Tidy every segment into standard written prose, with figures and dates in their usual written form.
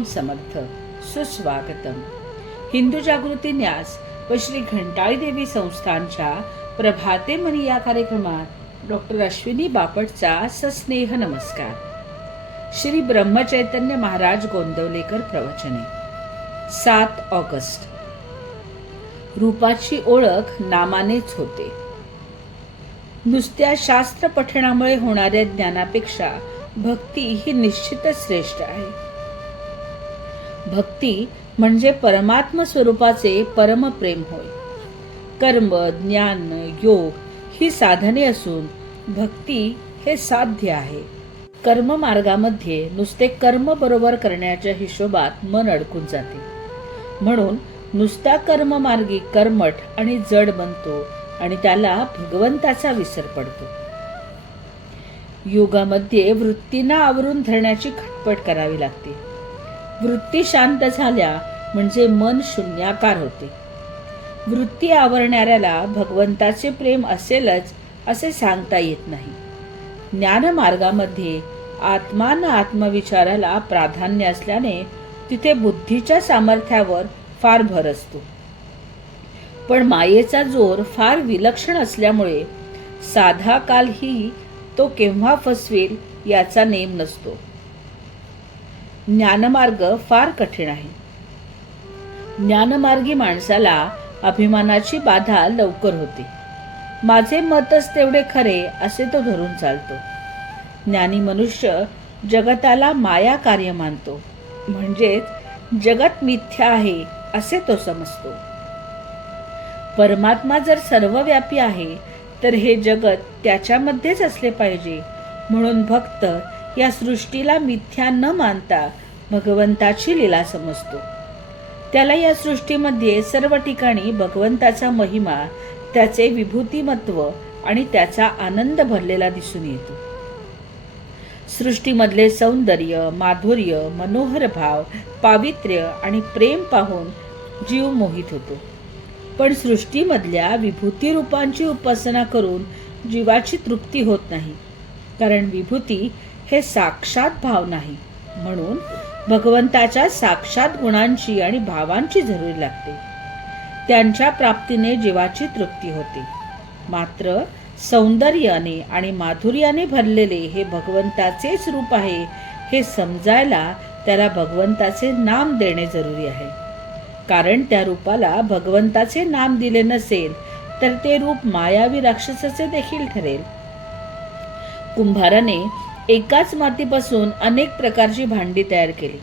ओम समर्थ. सुस्वागतम. हिंदू जागृती न्यास व श्री घंटाळी देवी संस्थानच्या प्रभाते मनी या कार्यक्रमात डॉक्टर अश्विनी बापटचा सस्नेह नमस्कार. श्री ब्रह्मचैतन्य महाराज गोंदवलेकर प्रवचने. 7 ऑगस्ट. रूपाची ओळख नामानेच होते. नुसत्या शास्त्र पठणामुळे होणाऱ्या ज्ञानापेक्षा भक्ती ही निश्चितच श्रेष्ठ आहे. भक्ती म्हणजे परमात्म स्वरूपाचे परमप्रेम होय. कर्म, ज्ञान, योग ही साधने असून भक्ती हे साध्य आहे. कर्म मार्गामध्ये नुसते कर्म बरोबर करण्याच्या हिशोबात मन अडकून जाते. म्हणून नुसता कर्ममार्गी कर्मठ आणि जड बनतो आणि त्याला भगवंताचा विसर पडतो. योगामध्ये वृत्तींना आवरून धरण्याची खटपट करावी लागते. वृत्ती शांत झाल्या म्हणजे मन शून्याकार होते. वृत्ती आवरणाऱ्याला भगवंताचे प्रेम असेलच असे सांगता येत नाही. ज्ञानमार्गामध्ये आत्मान आत्मविचाराला प्राधान्य असल्याने तिथे बुद्धीच्या सामर्थ्यावर फार भर असतो. पण मायेचा जोर फार विलक्षण असल्यामुळे साधा कालही तो केव्हा फसवेल याचा नेम नसतो. ज्ञानमार्ग फार कठीण आहे. ज्ञानमार्गी माणसाला अभिमानाची बाधा लवकर होते. माझे मतच तेवढे खरे असे तो धरून चालतो. ज्ञानी मनुष्य जगताला माया कार्य मानतो, म्हणजेच जगत मिथ्या आहे असे तो समजतो. परमात्मा जर सर्वव्यापी आहे तर हे जगत त्याच्यामध्येच असले पाहिजे. म्हणून भक्त या सृष्टीला मिथ्या न मानता भगवंताची लीला समजतो. त्याला या सृष्टीमध्ये सर्व ठिकाणी भगवंताचा महिमा, त्याचे विभूतिमत्व आणि त्याचा आनंद भरलेला दिसून येतो. सृष्टीमधले सौंदर्य, माधुर्य, मनोहर भाव, पावित्र्य आणि प्रेम पाहून जीव मोहित होतो. पण सृष्टीमधल्या विभूती रूपांची उपासना करून जीवाची तृप्ती होत नाही. कारण विभूती हे साक्षात भाव नाही. म्हणून भगवंताच्या साक्षात गुणांची आणि भावांची जरुरी लागते. त्यांच्या प्राप्तीने जीवाची तृप्ती होते. मात्र सौंदर्याने आणि माधुर्याने भरलेले हे भगवंताचेच रूप आहे हे समजायला त्याला भगवंताचे नाम देणे जरुरी आहे. कारण त्या रूपाला भगवंताचे नाम दिले नसेल तर ते रूप मायावी राक्षसाचे देखील ठरेल. कुंभाराने एकाच मातीपासून अनेक प्रकारची भांडी तयार केली.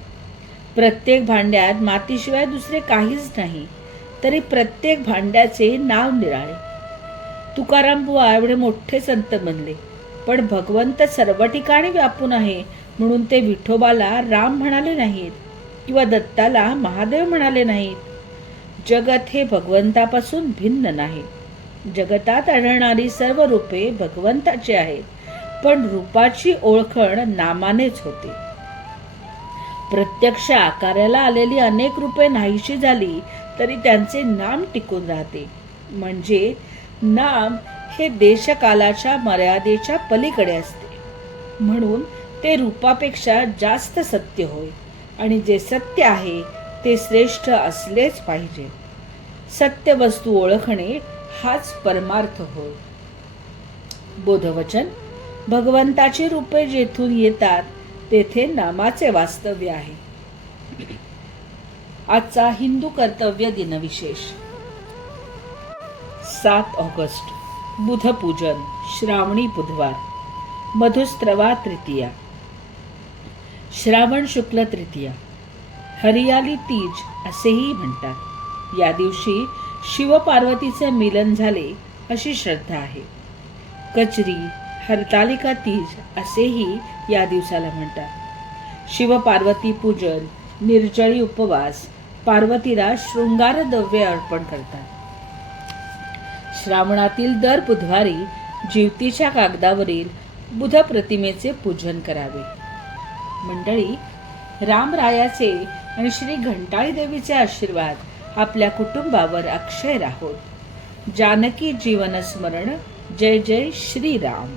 प्रत्येक भांड्यात मातीशिवाय दुसरे काहीच नाही, तरी प्रत्येक भांड्याचे नाव निराळे. तुकाराम बुवा एवढे मोठे संत बनले, पण भगवंत सर्व ठिकाणी व्यापून आहे म्हणून ते विठोबाला राम म्हणाले नाहीत किंवा दत्ताला महादेव म्हणाले नाहीत. जगत हे भगवंतापासून भिन्न नाही. जगतात आढळणारी सर्व रूपे भगवंताची आहेत, पण रूपाची ओळखण नामानेच होते. प्रत्यक्ष आकाराला आलेली अनेक रूपे नाहीशी झाली तरी त्यांचे नाम टिकून राहते. म्हणजे नाम हे देशकालाच्या मर्यादेच्या पलीकडे असते. म्हणून ते रूपापेक्षा जास्त सत्य होय आणि जे सत्य आहे ते श्रेष्ठ असलेच पाहिजे. सत्य वस्तू ओळखणे हाच परमार्थ होय. बोधवचन. भगवंताची रूपे जेथून येतात तेथे नामाचे वास्तव्य आहे. आजचा हिंदू कर्तव्य दिनविशेष. 7 ऑगस्ट. बुधपूजन, श्रावणी बुधवार, मधुस्त्रवा तृतीया, श्रावण शुक्ल तृतीया, हरियाली तीज असेही म्हणतात. या दिवशी शिवपार्वतीचे मिलन झाले अशी श्रद्धा आहे. कचरी, हरतालिका तीज असेही या दिवसाला म्हणतात. शिवपार्वती पूजन, निर्जळी उपवास, पार्वतीला शृंगार द्रव्य अर्पण करतात. श्रावणातील दर बुधवारी जिवतीच्या कागदावरील बुध प्रतिमेचे पूजन करावे. मंडळी, रामरायाचे आणि श्री घंटाळी देवीचे आशीर्वाद आपल्या कुटुंबावर अक्षय राहोत. जानकी जीवन स्मरण. जय जय श्रीराम.